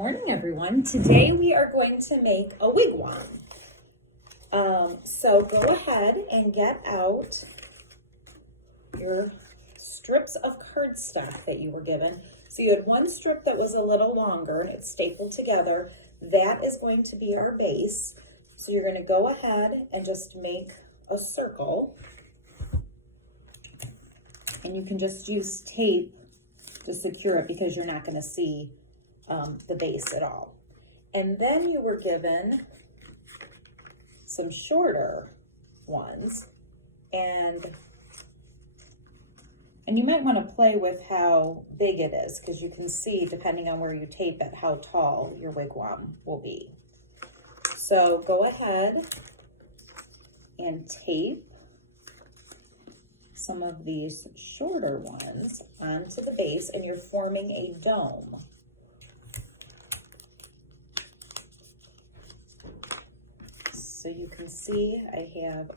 morning, everyone. Today we are going to make a wigwam. So go ahead and get out your strips of cardstock that you were given. So you had one strip that was a little longer and it's stapled together. That is going to be our base. So you're going to go ahead and just make a circle. And you can just use tape to secure it because you're not going to see the base at all. And then you were given some shorter ones, and you might want to play with how big it is because you can see, depending on where you tape it, how tall your wigwam will be. So go ahead and tape some of these shorter ones onto the base, and you're forming a dome. So you can see I have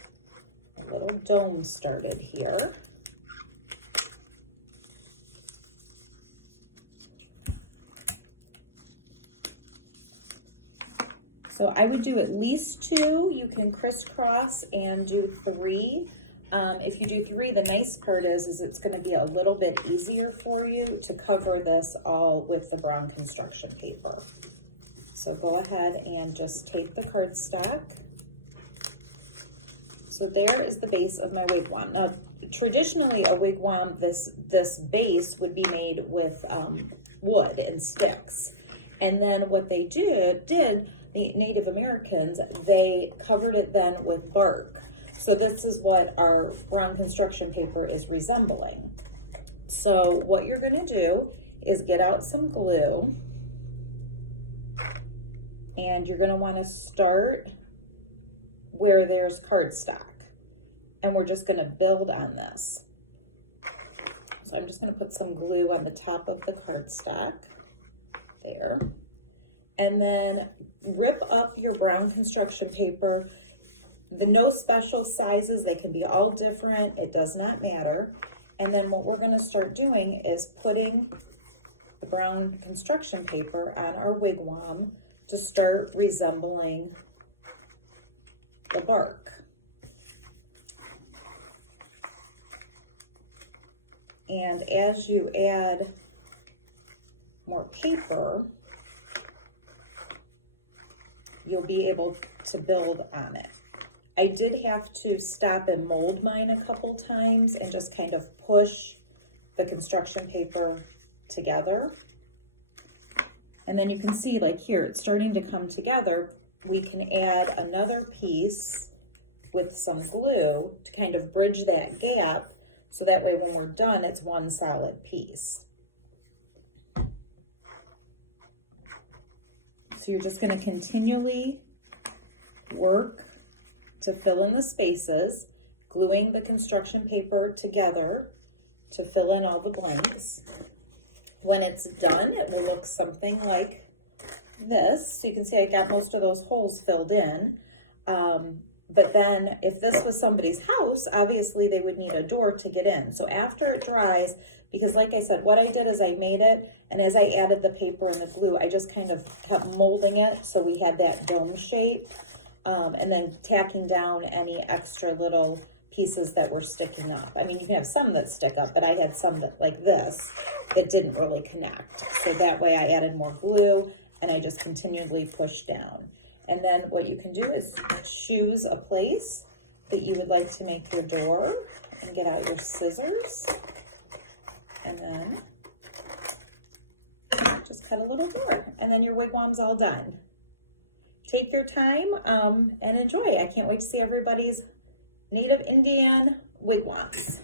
a little dome started here. So I would do at least 2. You can crisscross and do 3. If you do 3, the nice part is it's going to be a little bit easier for you to cover this all with the brown construction paper. So go ahead and just tape the cardstock. So there is the base of my wigwam. Now, traditionally a wigwam, this base would be made with wood and sticks. And then what they did, the Native Americans, they covered it then with bark. So this is what our brown construction paper is resembling. So what you're going to do is get out some glue, and you're going to want to start where there's cardstock, and we're just going to build on this. So I'm just going to put some glue on the top of the cardstock there, and then rip up your brown construction paper. No special sizes, they can be all different, it does not matter. And then what we're going to start doing is putting the brown construction paper on our wigwam to start resembling the bark. And as you add more paper, you'll be able to build on it. I did have to stop and mold mine a couple times and just kind of push the construction paper together. And then you can see, like here, it's starting to come together. We can add another piece with some glue to kind of bridge that gap, so that way when we're done, it's one solid piece. So you're just going to continually work to fill in the spaces, gluing the construction paper together to fill in all the blanks. When it's done, it will look something like this. So you can see I got most of those holes filled in. But then if this was somebody's house, obviously they would need a door to get in. So after it dries, because like I said, what I did is I made it, and as I added the paper and the glue, I just kind of kept molding it so we had that dome shape. And then tacking down any extra little pieces that were sticking up. I mean, you can have some that stick up, but I had some that, like this, that didn't really connect. So that way I added more glue, and I just continually pushed down. And then what you can do is choose a place that you would like to make your door, and get out your scissors, and then just cut a little door, and then your wigwam's all done. Take your time and enjoy. I can't wait to see everybody's Native Indian wigwams.